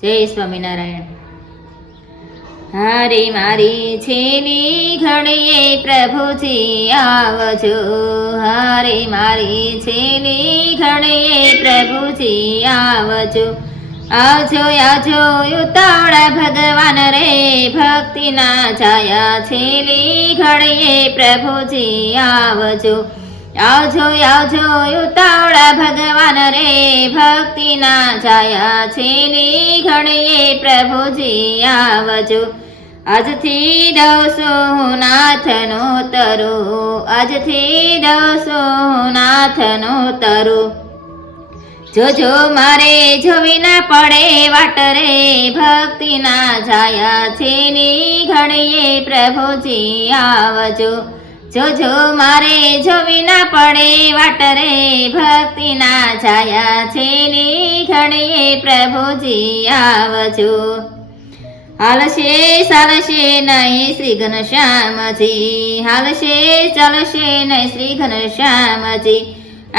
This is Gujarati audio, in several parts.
જય સ્વામિનારાયણ. હારે મારી છેલી ઘડીએ પ્રભુજી આવજો, હારે મારી છેલી ઘડીએ પ્રભુજી આવજો. આવજો આવજો ઉતાવળા ભગવાન રે, ભક્તિના છાયા છેલી ઘડીએ પ્રભુજી આવજો. આવજો આવજો ઉતાવળા ભગવાન રે, ભક્તિના છાયા છેલી ઘડીએ પ્રભુજી આવજો. આજથી દવસો નાથનો તરો, આજથી દવસો નાથનો તરો. જોજો મારે જોવી ના પડે વાટ રે, ભક્તિના છાયા છેલી ઘડીએ પ્રભુજી આવજો. જોજો મારે જોવી ના પડે વાટ રે, ભક્તિના છાયા છેલી ઘડીએ પ્રભુજી આવજો. હાલશે ચાલશે નહીં શ્રી ઘનશ્યામજી, હાલશે ચાલશે નહીં શ્રી ઘનશ્યામજી.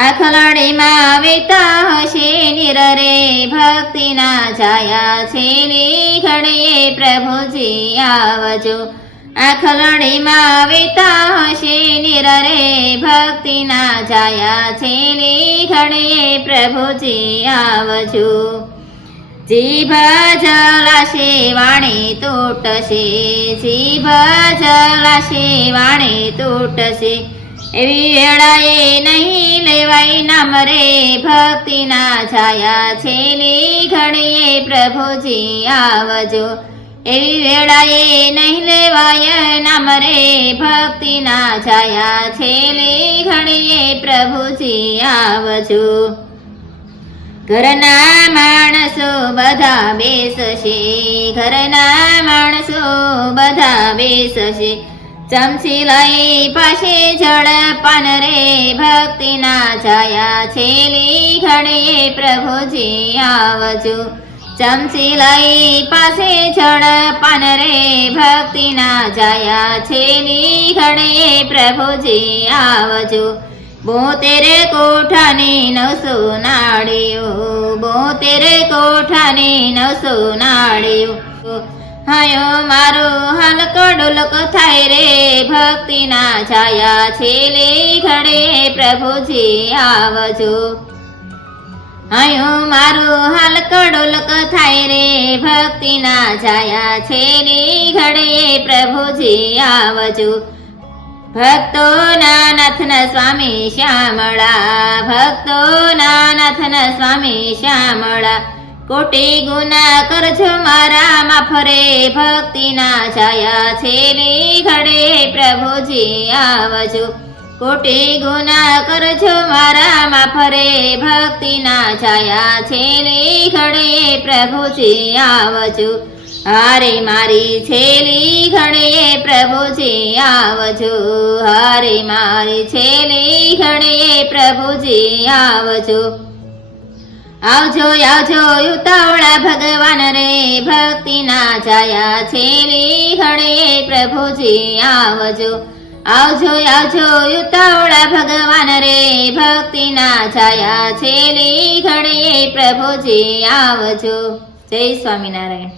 આખલાડીમાં વેતા હશે નીર રે, ભક્તિના છાયા છેલી ઘડીએ પ્રભુજી આવજો. આખલાડીમાં વેતા હશે નીર રે, ભક્તિના છાયા છેલી ઘડીએ પ્રભુજી આવજો. જીભ જલાશે વાણી તૂટશે, જીભ જલાશે વાણી તૂટશે. એવી વેળાએ નહીં લેવાય નામ રે, ભક્તિના છાયા છેલી ઘડીએ પ્રભુજી આવજો. એવી વેળાએ નહીં લેવાય નામ રે, ભક્તિના છાયા છેલી ઘડીએ પ્રભુજી આવજો. ઘરના માણસો બધા બેસશે, ઘરના માણસો બધા બેસશે. ચમચી લઈ પાસે ઝડપાન રે, ભક્તિના છાયા છેલી ઘડીએ પ્રભુજી આવજો. ચમચી લઈ પાસે ઝડપાન રે, ભક્તિના છાયા છેલી ઘડીએ પ્રભુજી આવજો. 72 કોઠાની 900 નાળીઓ, 72 કોઠાની 900 નાળીઓ. હાયો મારો હાલકો ડોલકો થાય રે, ભક્તિના છાયા છેલી ઘડીએ પ્રભુજી આવજો. હાયો મારો હાલકો ડોલકો થાય રે, ભક્તિના છાયા છેલી ઘડીએ પ્રભુજી આવજો. ભક્તોના નાથના સ્વામી શ્યામળા, ભક્તોના નાથના સ્વામી શ્યામળા. કોટી ગુના કરજો મારા માફ રે, ભક્તિના છાયા છેલી ઘડીએ પ્રભુજી આવજો. કોટી ગુના કરજો મારા માફ રે, ભક્તિના છાયા છેલી ઘડીએ પ્રભુજી આવજો. હારે મારી છેલી ઘડીએ પ્રભુજી આવજો, હારે મારી છેલી ઘડીએ પ્રભુજી આવજો. આવજો આવજો ઉતાવળા ભગવાન રે, ભક્તિના છાયા છેલી ઘડીએ પ્રભુજી આવજો. આવજો આવજો ઉતાવળા ભગવાન રે, ભક્તિના છાયા છેલી ઘડીએ પ્રભુજી આવજો. જય સ્વામિનારાયણ.